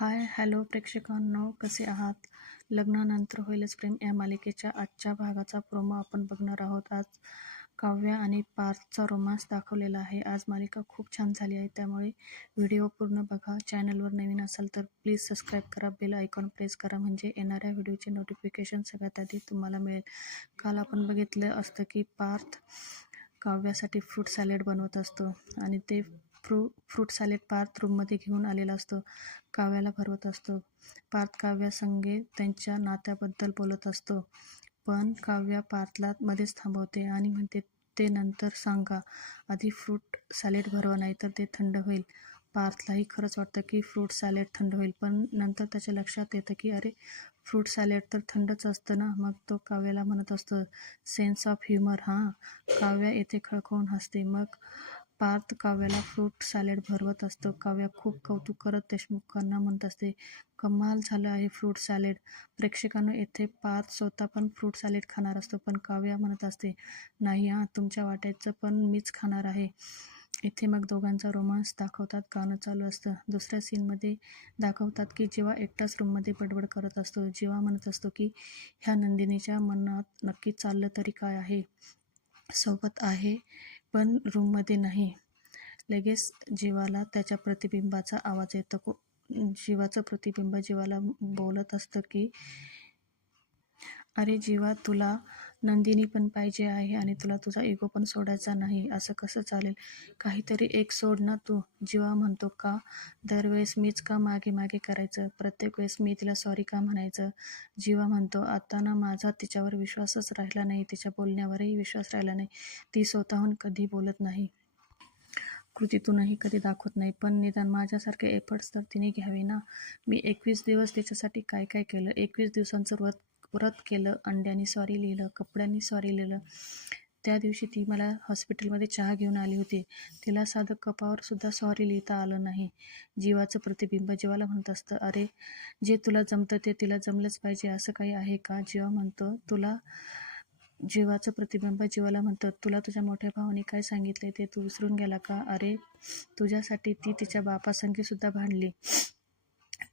Hello प्रेक्षकांनो, कसे आहात? लग्नानंतर होईलच प्रेम या मालिकेच्या आजच्या भागाचा प्रोमो आपण बघणार आहोत. आज काव्या आणि पार्थचा रोमांस दाखवलेला आहे. आज मालिका खूप छान झाली आहे, त्यामुळे व्हिडिओ पूर्ण बघा. चॅनलवर नवीन असाल तर प्लीज सबस्क्राईब करा, बेल आयकॉन प्रेस करा, म्हणजे येणाऱ्या व्हिडिओचे नोटिफिकेशन सगळ्यात आधी तुम्हाला मिळेल. काल आपण बघितलं असतं की पार्थ काव्यासाठी फ्रूट सॅलेड बनवत असतो आणि ते फ्रूट सॅलेड पार्थ रूममध्ये घेऊन आलेला असतो. काव्याला भरवत असतो. पार्थ काव्यासंगे त्यांच्या नात्याबद्दल बोलत असतो, पण काव्या पार्थला मध्येच थांबवते आणि म्हणते, ते नंतर सांगा, आधी फ्रूट सॅलेड भरवा, नाहीतर ते थंड होईल. पार्थलाही खरंच वाटतं की फ्रूट सॅलेड थंड होईल, पण नंतर त्याच्या लक्षात येतं की अरे, फ्रूट सॅलेड तर थंडच असतं ना. मग तो काव्याला म्हणत असतो, सेन्स ऑफ ह्युमर हां. काव्या येथे खळखळून हसते. मग पार्थ काव्याला फ्रूट सॅलेड भरवत असतो. काव्या खूप कौतुक करत देशमुखांना म्हणत असते, कमाल झालं आहे फ्रूट सॅलेड. प्रेक्षकांनो, येथे पार्थ स्वतः पण फ्रूट सॅलेड खाणार असतो, पण काव्या म्हणत असते, नाही हां, तुमच्या वाट्याचं पण मीच खाणार आहे. इथे मग दोघांचा रोमांस दाखवतात. गाणं चालू असतं. दुसऱ्या सीनमध्ये दाखवतात की जीवा एकटाच रूममध्ये बडबड करत असतो. जीवा म्हणत असतो की ह्या नंदिनीच्या मनात नक्की चाललं तरी काय आहे. सोबत आहे पण रूममध्ये नाही. लगेच जीवाला त्याच्या प्रतिबिंबाचा आवाज येतो. जीवाचं प्रतिबिंब जीवाला बोलत असतं की अरे जीवा, तुला नंदिनी पण पाहिजे आहे आणि तुला तुझा इगो पण सोडायचा नाही. असं कसं चालेल? काहीतरी एक सोड ना तू. जीवा म्हणतो, का दरवेळेस मीच का मागे मागे करायचं? प्रत्येक वेळेस मी तिला सॉरी का म्हणायचं? जीवा म्हणतो, आता ना माझा तिच्यावर विश्वासच राहिला नाही, तिच्या बोलण्यावरही विश्वास राहिला नाही. ती स्वतःहून कधी बोलत नाही, कृतीतूनही कधी दाखवत नाही, पण निदान माझ्यासारखे एफर्ट्स तर तिने घ्यावे ना. मी 21 दिवस तिच्यासाठी काय काय केलं. 21 दिवसांचं व्रत केलं, अंड्यानी सॉरी लिहिलं, कपड्यांनी सॉरी लिहिलं. त्या दिवशी ती मला हॉस्पिटलमध्ये चहा घेऊन आली होती, तिला साधं कपावर सुद्धा सॉरी लिहिता आलं नाही. जीवाचं प्रतिबिंब जीवाला म्हणत असतं, अरे जे तुला जमतं ते तिला जमलंच पाहिजे, असं काही आहे का? जीवा म्हणतो, तुला जीवाचं प्रतिबिंब जीवाला म्हणतं, तुला तुझ्या मोठ्या भावाने काय सांगितले ते तू विसरून गेला का? अरे, तुझ्यासाठी ती तिच्या बापासंगी सुद्धा भांडली,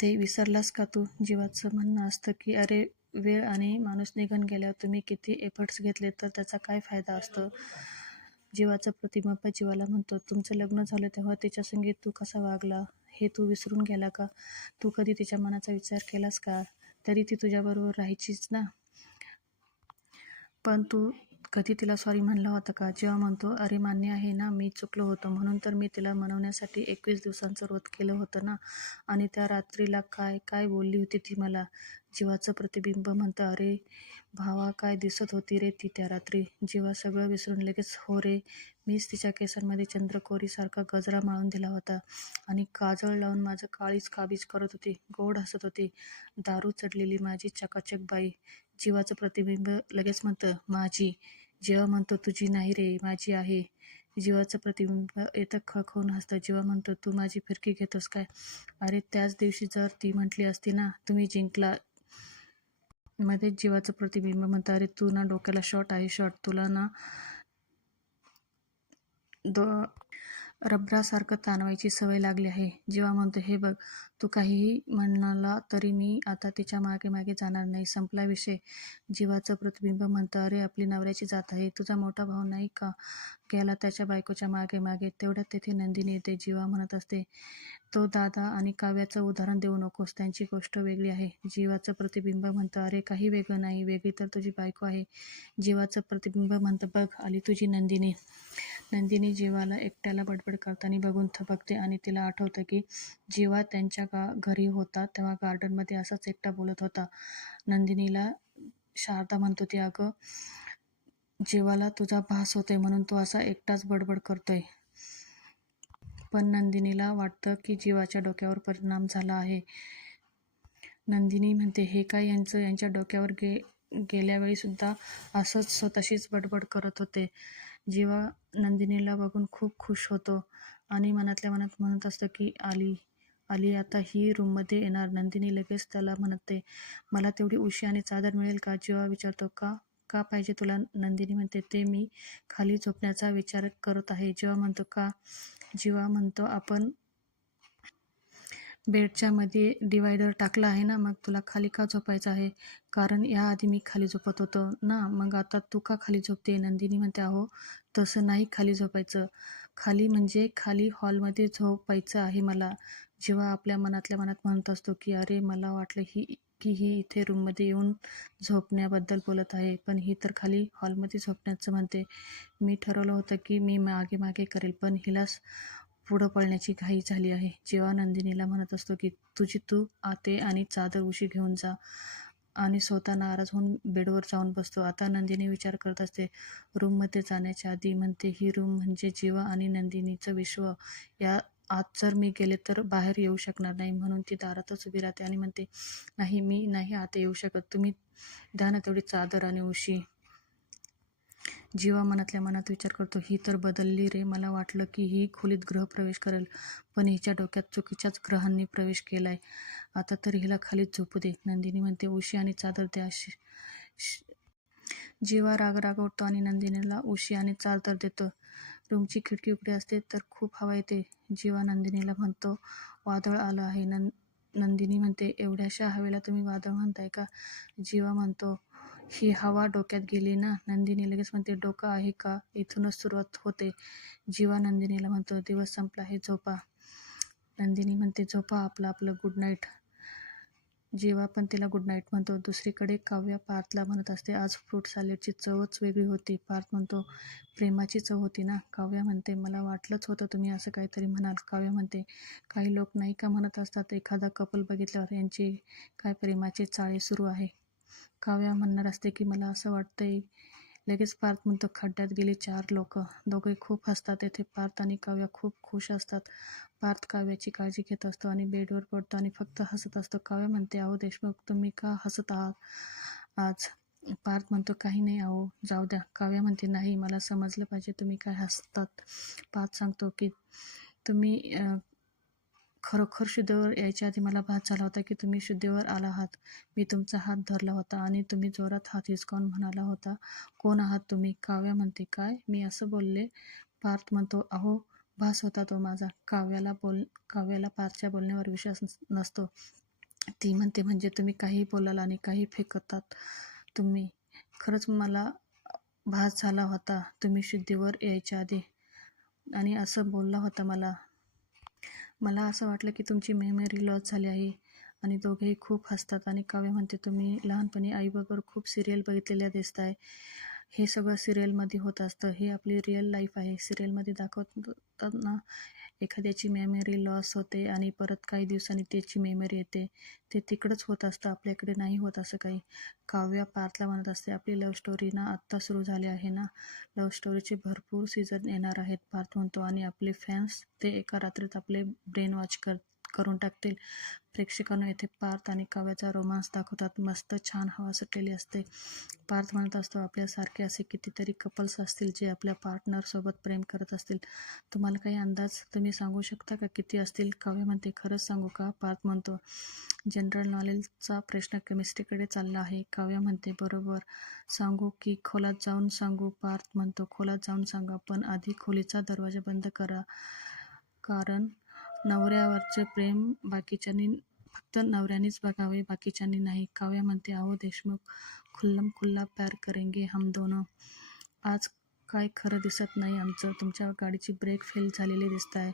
ते विसरलास का तू? जीवाचं म्हणणं असतं की अरे, वेळ आणि माणूस निघून गेल्यावर तुम्ही किती एफर्ट्स घेतले तर त्याचा काय फायदा असतो. जीवाचं प्रतिबिंब जीवाला म्हणतो, तुमचं लग्न झालं तेव्हा तिच्यासंगी तू कसा वागला हे तू विसरून गेला का? तू कधी तिच्या मनाचा विचार केलास का? तरी ती तुझ्याबरोबर राहायचीच ना. पण तू कधी तिला सॉरी म्हणला होता का? जेव्हा म्हणतो, अरे मान्य आहे ना, मी चुकलो होतो, म्हणून तर मी तिला मनवण्यासाठी 21 दिवसांचं व्रत केलं होतं ना. आणि त्या रात्रीला काय काय बोलली होती ती मला? जीवाचं प्रतिबिंब म्हणतं, अरे भावा, काय दिसत होती रे ती त्या रात्री? जीवा सगळं विसरून लगेच, हो रे, मीच तिच्या केसांमध्ये चंद्रकोरीसारखा गजरा माळून दिला होता आणि काजळ लावून माझं काळीज काबीज करत होती, गोड हसत होती, दारू चढलेली माझी चकाचक बाई. जीवाचं प्रतिबिंब लगेच म्हणतं, माझी. जेव्हा म्हणतो, तुझी नाही रे, माझी आहे. जीवाचं प्रतिबिंब येतं खळखळून हसतं. जेव्हा म्हणतो, तू माझी फिरकी घेतोस काय? अरे, त्याच दिवशी जर ती म्हटली असती ना, तुम्ही जिंकला. मध्येच जीवाचं प्रतिबिंब म्हणतं, अरे तू ना डोक्याला शॉट आहे, शॉट. तुला ना रबरासारखं ताणवायची सवय लागली आहे. जेव्हा म्हणतो, हे बघ, तू काहीही म्हणाला तरी मी आता तिच्या मागे मागे जाणार नाही, संपला विषय. जीवाचं प्रतिबिंब म्हणतं, अरे आपली नवऱ्याची जात आहे, तुझा मोठा भाऊ नाही का गेला त्याच्या बायकोच्या मागे मागे? तेवढ्यात तेथे नंदिनी येते. जीवा म्हणत असते, तो दादा आणि काव्याचं उदाहरण देऊ नकोस, त्यांची गोष्ट वेगळी आहे. जीवाचं प्रतिबिंब म्हणतं, अरे काही वेगळं नाही, वेगळी तर तुझी बायको आहे. जीवाचं प्रतिबिंब म्हणतं, बघ आली तुझी नंदिनी. नंदिनी जीवाला एकट्याला बडबड करताना बघून थबकते आणि तिला आठवतं की जीवा त्यांच्या घरी होता तेव्हा गार्डनमध्ये असाच एकटा बोलत होता. नंदिनीला शारदा म्हणत होती, अगं जीवाला तुझा भास होतोय म्हणून तो असा एकटाच बडबड करतोय. पण नंदिनीला वाटतं की जीवाच्या डोक्यावर परिणाम झाला आहे. नंदिनी म्हणते, हे काय यांच्या डोक्यावर गेल्यावेळी सुद्धा असंच स्वतःशीच बडबड करत होते. जीवा नंदिनीला बघून खूप खुश होतो आणि मनातल्या मनात म्हणत असतं की आली आता ही रूममध्ये येणार. नंदिनी लगेच त्याला म्हणते, मला तेवढी उशी आणि चादर मिळेल का? जीवा विचारतो, का पाहिजे तुला? नंदिनी म्हणते, ते मी खाली झोपण्याचा विचार करत आहे. जीवा म्हणतो, का? जीवा म्हणतो, आपण बेडच्या मध्ये डिवायडर टाकला आहे ना, मग तुला खाली का झोपायचं आहे? कारण याआधी मी खाली झोपत होतो ना, मग आता तू का खाली झोपते? नंदिनी म्हणते, अहो तसं नाही खाली झोपायचं. खाली म्हणजे खाली हॉलमध्ये झोपायचं आहे मला. जेव्हा आपल्या मनातल्या मनात म्हणत असतो की अरे मला वाटलं ही इथे रूममध्ये येऊन झोपण्याबद्दल बोलत आहे, पण ही तर खाली हॉलमध्ये झोपण्याचं म्हणते. मी ठरवलं होतं की मी मागे मागे करेल, पण हिलाच पुढं पळण्याची घाई झाली आहे. जेव्हा नंदिनीला म्हणत असतो की तुझी तू आते आणि चादर उशी घेऊन जा, आणि स्वतः नाराज होऊन बेडवर जाऊन बसतो. आता नंदिनी विचार करत असते. रूममध्ये जाण्याच्या आधी म्हणते, ही रूम म्हणजे जीवा आणि नंदिनीचं विश्व. या आत जर मी गेले तर बाहेर येऊ शकणार नाही, म्हणून ती दारातच उभी राहते आणि म्हणते, नाही मी नाही आत येऊ शकत, तुम्ही द्या ना तेवढी चादर आणि उशी. जीवा मनातल्या मनात विचार करतो, ही तर बदलली रे. मला वाटलं की ही खोलीत गृहप्रवेश करेल, पण हिच्या डोक्यात चुकीच्याच ग्रहांनी प्रवेश केलाय. आता तर हिला खालीच झोपू दे. नंदिनी म्हणते, उशी आणि चादर द्या. जीवा राग उठतो आणि नंदिनीला उशी आणि चादर देतो. रूमची खिडकी उघडी असते तर खूप हवा येते. जीवा नंदिनीला म्हणतो, वादळ आलं आहे. नंदिनी म्हणते, एवढ्याशा हवेला तुम्ही वादळ म्हणताय का? जीवा म्हणतो, ही हवा डोक्यात गेली ना. नंदिनी लगेच म्हणते, डोकं आहे का? इथूनच सुरुवात होते. जीवा नंदिनीला म्हणतो, दिवस संपला आहे, झोपा. नंदिनी म्हणते, झोपा आपलं आपलं, गुड नाईट. जीवा पण तिला गुड नाईट म्हणतो. दुसरीकडे काव्या पार्थला म्हणत असते, आज फ्रूट सॅलेडची चवच वेगळी होती. पार्थ म्हणतो, प्रेमाची चव होती ना. काव्या म्हणते, मला वाटलंच होतं तुम्ही असं काहीतरी म्हणाल. काव्या म्हणते, काही लोक नाही का म्हणत असतात, एखादा कपल बघितल्यावर यांची काय प्रेमाची चाळी सुरू आहे. काव्या म्हणणार असते की मला असं वाटतंय. लगेच पार्थ म्हणतो, खड्ड्यात गेली 4 लोक. दोघे खूप हसतात. येथे पार्थ आणि काव्या खूप खुश असतात. पार्थ काव्याची काळजी घेत असतो आणि बेडवर पडतो आणि फक्त हसत असतो. काव्या म्हणते, अहो देशमुख, तुम्ही का हसत आहात आज? पार्थ म्हणतो, काही नाही अहो, जाऊ द्या. काव्या म्हणते, नाही, मला समजलं पाहिजे तुम्ही काय हसतात. पार्थ सांगतो की तुम्ही खरोखर शुद्धीवर यायच्या आधी मला भास झाला होता की तुम्ही शुद्धीवर आला आहात. मी तुमचा हात धरला होता आणि तुम्ही जोरात हात हिसकावून म्हणाला होता, कोण आहात तुम्ही? काव्या म्हणते, काय मी असं बोलले? पार्थ म्हणतो, अहो भास होता तो माझा. काव्याला पार्थच्या बोलण्यावर विश्वास नसतो. ती म्हणते, म्हणजे तुम्ही काहीही बोलाल आणि काही फेकतात तुम्ही. खरंच मला भास झाला होता तुम्ही शुद्धीवर यायच्या आधी आणि असं बोलला होता मला. मला असं वाटलं की तुमची मेमरी लॉस झाली आहे. आणि दोघेही खूप हसतात आणि काव्य म्हणते, तुम्ही लहानपणी आईबरोबर खूप सिरियल बघितलेल्या दिसताय. हे सगळं सिरियलमध्ये होत असतं. हे आपली रिअल लाईफ आहे. सिरियलमध्ये दाखवतात ना, एखाद्याची मेमरी लॉस होते आणि परत काही दिवसांनी त्याची मेमरी येते. ते तिकडंच होत असतं, आपल्याकडे नाही होत असं काही. काव्या पार्थला म्हणत असते, आपली लव्ह स्टोरी ना आत्ता सुरू झाली आहे ना. लव्ह स्टोरीचे भरपूर सीझन येणार आहेत, पार्थ म्हणतो, आणि आपले फॅन्स ते एका रात्रीत आपले ब्रेन वॉश करून टाकतील. प्रेक्षकांना येथे पार्थ आणि काव्याचा रोमांस दाखवतात. मस्त छान हवा सुटलेली असते. पार्थ म्हणत असतो, आपल्यासारखे असे कितीतरी कपल्स असतील जे आपल्या पार्टनरसोबत प्रेम करत असतील. तुम्हाला काही अंदाज तुम्ही सांगू शकता का किती असतील? काव्य म्हणते, खरंच सांगू का? पार्थ म्हणतो, जनरल नॉलेजचा प्रश्न केमिस्ट्रीकडे चालला आहे. काव्य म्हणते, बरोबर. सांगू की खोलात जाऊन सांगू? पार्थ म्हणतो, खोलात जाऊन सांगा, पण आधी खोलीचा दरवाजा बंद करा, कारण नवऱ्यावरचे प्रेम फक्त नवऱ्यानेच बघावे, बाकीच्यांनी नाही. काव्या म्हणते, अहो देशमुख, खुल्लम खुल्ला प्यार करेंगे हम दोनों. आज काय खरं दिसत नाही आमचं. तुमच्या गाडीची ब्रेक फेल झालेली दिसताय.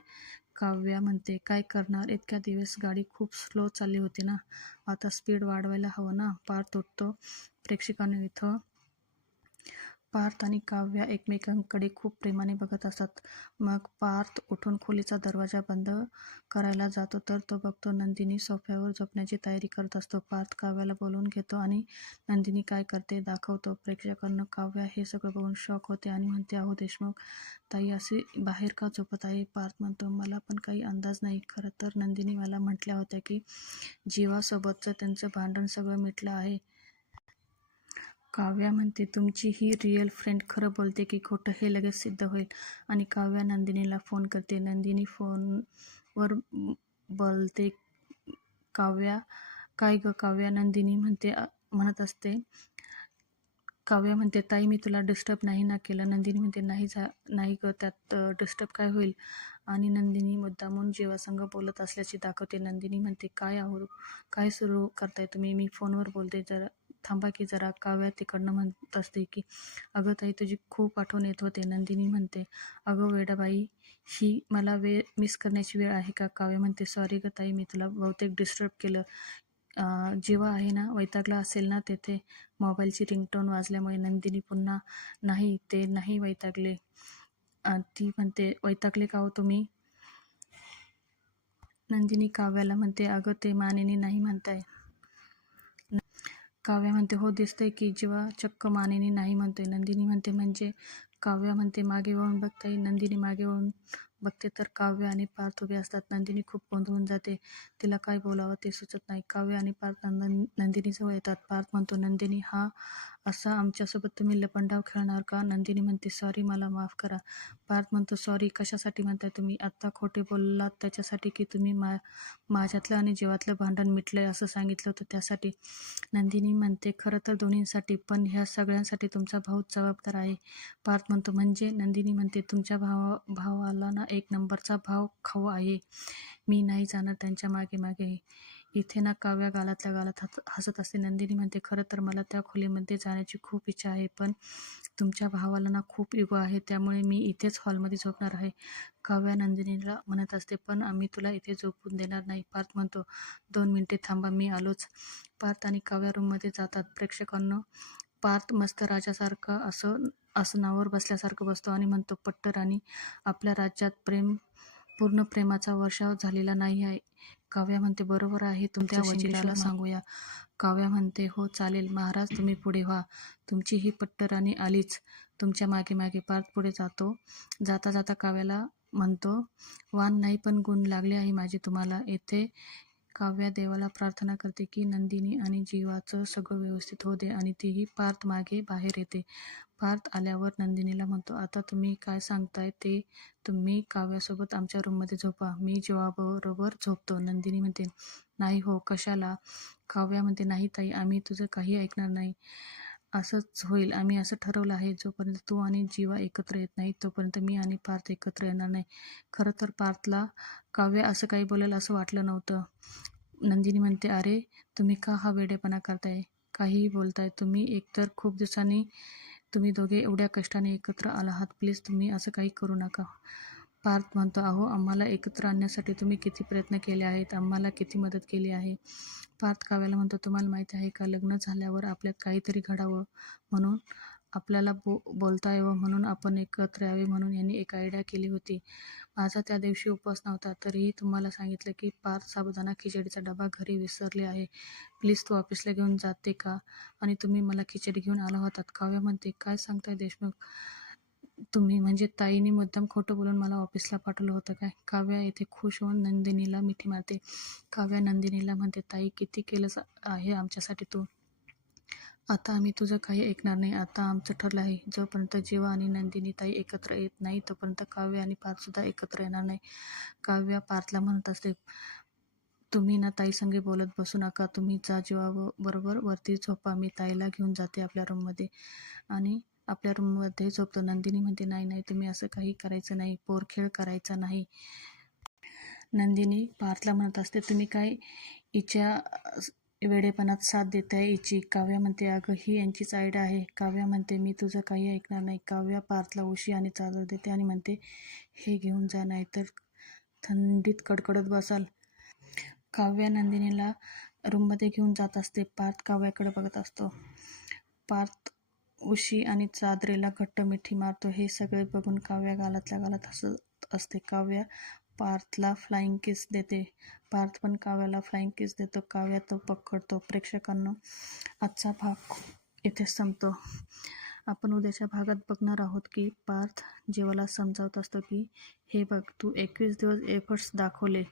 काव्या म्हणते, काय करणार, इतक्या दिवस गाडी खूप स्लो चालली होती ना, आता स्पीड वाढवायला हवं ना. पार्थ उठतो. प्रेक्षकांनी इथं पार्थ आणि काव्या एकमेकांकडे खूप प्रेमाने बघत असतात. मग पार्थ उठून खोलीचा दरवाजा बंद करायला जातो तर तो बघतो नंदिनी सोफ्यावर झोपण्याची तयारी करत असतो. पार्थ काव्याला बोलवून घेतो आणि नंदिनी काय करते दाखवतो. प्रेक्षकांना काव्या हे सगळं बघून शॉक होते आणि म्हणते, अहो देशमुख, ताई अशी बाहेर का झोपत आहे? पार्थ म्हणतो, मला पण काही अंदाज नाही. खरं तर नंदिनी मला म्हटल्या होत्या की जीवासोबतचं त्यांचं भांडण सगळं मिटलं आहे. काव्या म्हणते, तुमची ही रिअल फ्रेंड खरं बोलते की खोटं हे लगेच सिद्ध होईल. आणि काव्या नंदिनीला फोन करते. नंदिनी फोनवर बोलते. काव्या, काय ग काव्या? नंदिनी म्हणत असते, काव्या म्हणते, ताई मी तुला डिस्टर्ब नाही ना केलं. नंदिनी म्हणते, नाही गं, त्यात डिस्टर्ब काय होईल. आणि नंदिनी मुद्दामून जीवासंग बोलत असल्याची दाखवते. नंदिनी म्हणते, काय सुरू करताय तुम्ही, मी फोनवर बोलते, जरा थांबा की जरा. काव्या तिकडनं म्हणत असते की अगं ताई, तुझी खूप आठवण येत होते. नंदिनी म्हणते, अगं वेडाबाई, ही मला वेळ मिस करण्याची वेळ आहे का. काव्या म्हणते, सॉरी गं ताई, मी तुला बहुतेक डिस्टर्ब केलं. जीवा आहे ना, वैतागला असेल ना तेथे. मोबाईलची रिंगटोन वाजल्यामुळे. नंदिनी पुन्हा, नाही ते नाही वैतागले. ती म्हणते, वैतागले का हो तुम्ही. नंदिनी काव्याला म्हणते, अगं ते मानेने नाही म्हणताय. काव्या म्हणते, हो दिसतंय की जीवा चक्क मानेने नाही म्हणतोय. नंदिनी म्हणते, म्हणजे. काव्या म्हणते, मागे वळून बघताय. नंदिनी मागे वळून बघते तर काव्य आणि पार्थ उभे असतात. नंदिनी खूप गोंधळून जाते. तिला काय बोलावं ते सुचत नाही. काव्य आणि पार्थ नंदिनीजवळ येतात. पार्थ म्हणतो, नंदिनी, हा असा आमच्यासोबत तुम्ही लपंडाव खेळणार का. नंदिनी म्हणते, सॉरी, मला माफ करा. पार्थ म्हणतो, सॉरी कशासाठी म्हणताय तुम्ही. आत्ता खोटे बोललात त्याच्यासाठी की तुम्ही माझ्यातलं आणि जीवातलं भांडण मिटलंय असं सांगितलं होतं त्यासाठी. नंदिनी म्हणते, खरं तर दोन्हींसाठी, पण ह्या सगळ्यांसाठी तुमचा भाऊच जबाबदार आहे. पार्थ म्हणतो, म्हणजे. नंदिनी म्हणते, तुमच्या भावाला ना एक नंबरचा भाव खाऊ आहे. मी नाही जाणार त्यांच्या मागे मागे. इथे ना. काव्या गालातल्या गालात हसत असते. नंदिनी म्हणते, खरं तर मला त्या खोलीमध्ये जाण्याची खूप इच्छा आहे, पण तुमच्या भावाला ना खूप इगो आहे, त्यामुळे मी इथेच हॉलमध्ये झोपणार आहे. काव्या नंदिनीला म्हणत असते, पण आम्ही तुला इथे झोपून देणार नाही. पार्थ म्हणतो, 2 मिनिटे थांबा, मी आलोच. पार्थ आणि काव्या रूममध्ये जातात. प्रेक्षकांनो, पार्थ मस्त राजासारखा आसनावर बसल्यासारखं बसतो आणि म्हणतो, पट्ट राणी, आपल्या राज्यात पूर्ण प्रेमाचा वर्षाव झालेला नाही आहे. काव्या म्हणते, बरोबर आहे, तुमच्या वजिराला सांगूया. काव्या म्हणते, हो चालेल महाराज, तुम्ही पुढे व्हा. तुमची ही पट्टराणी आलीच तुमच्या मागे मागे. पार्थ पुढे जातो. जाता जाता काव्याला म्हणतो, वान नाही पण गुण लागले आहे माझे तुम्हाला. येथे काव्या देवाला प्रार्थना करते की नंदिनी आणि जीवाचं सगळं व्यवस्थित होऊ दे, आणि तीही पार्थ मागे बाहेर येते. पार्थ आल्यावर नंदिनीला म्हणतो, आता तुम्ही काय सांगताय ते. तुम्ही काव्यासोबत आमच्या रूममध्ये झोपा, मी जीवाबरोबर झोपतो. नंदिनी म्हणते, नाही हो, कशाला. काव्या म्हणते, नाही ताई, आम्ही तुझं काही ऐकणार नाही. असंच होईल, आम्ही असं ठरवलं आहे. जोपर्यंत तू आणि जीवा एकत्र येत नाही तोपर्यंत मी आणि पार्थ एकत्र येणार नाही. खरं तर पार्थला काव्य असं काही बोलेल असं वाटलं नव्हतं. नंदिनी म्हणते, अरे तुम्ही का हा वेडेपणा करताय, काहीही बोलताय तुम्ही. एकतर खूप दिवसांनी तुम्ही दोघे एवढ्या कष्टाने एकत्र आलात, प्लीज तुम्ही असं काही करू नका. पार्थ म्हणतो, अहो, आम्हाला एकत्र आणण्यासाठी तुम्ही किती प्रयत्न केले आहेत, आम्हाला किती मदत केली आहे. पार्थ काव्याला म्हणतो, तुम्हाला माहिती आहे का, लग्न झाल्यावर आपल्यात काहीतरी घडावं म्हणून, आपल्याला बोलता यावं म्हणून, आपण एकत्र यावे म्हणून यांनी एक आयडिया केली होती. माझा त्या दिवशी उपवास नव्हता, तरीही तुम्हाला सांगितलं की पार्थ साबुदाणा खिचडीचा डबा घरी विसरले आहे. प्लीज तू ऑफिसला घेऊन जाते का, आणि तुम्ही मला खिचडी घेऊन आला होतात. काव्या म्हणते, काय सांगताय देशमुख तुम्ही, म्हणजे ताईने मुद्दाम खोटं बोलून मला ऑफिसला पाठवलं होतं काय. काव्या येथे खुश होऊन नंदिनीला मिठी मारते. काव्या नंदिनीला म्हणते, ताई, किती केलंच आहे आमच्यासाठी तू. आता आम्ही तुझं काही ऐकणार नाही. आता आमचं ठरलं आहे, जोपर्यंत जीवा आणि नंदिनी ताई एकत्र येत नाही तोपर्यंत काव्य आणि पार्थसुद्धा एकत्र येणार नाही. काव्या पार्थला म्हणत असते, तुम्ही ना ताईसंगे बोलत बसू नका, तुम्ही जा जीवाबरोबर वरती झोपा, मी ताईला घेऊन जाते आपल्या रूममध्ये आणि आपल्या रूममध्ये झोपतो. नंदिनी म्हणते, नाही नाही, तुम्ही असं काही करायचं नाही, पोरखेळ करायचा नाही. नंदिनी पार्थला म्हणत असते, तुम्ही काय हिच्या वेडेपणात साथ देताय हिची. काव्या म्हणते, अगं ही यांचीच आयडिया आहे. काव्या म्हणते, मी तुझं काही ऐकणार नाही. काव्या पार्थला उशी आणि चादर देते आणि म्हणते, हे घेऊन जा, नाहीतर थंडीत कडकडत बसाल. काव्या नंदिनीला रूममध्ये घेऊन जात असते. पार्थ काव्याकडे बघत असतो. पार्थ उशी आणि चादरीला घट्ट मिठी मारतो. हे सगळे बघून काव्या गालातल्या गालात हसत असते. काव्या पार्थला फ्लाइंग किस देते. पार्थ पण काव्याला फ्लाइंग किस देतो. काव्या तो पकडतो. प्रेक्षकांनो, आजचा भाग इथेच संपतो. आपण उद्याच्या भागात बघणार आहोत की पार्थ जीवाला समजावत असतो की हे बघ, तू 21 दिवस एफर्ट्स दाखवले,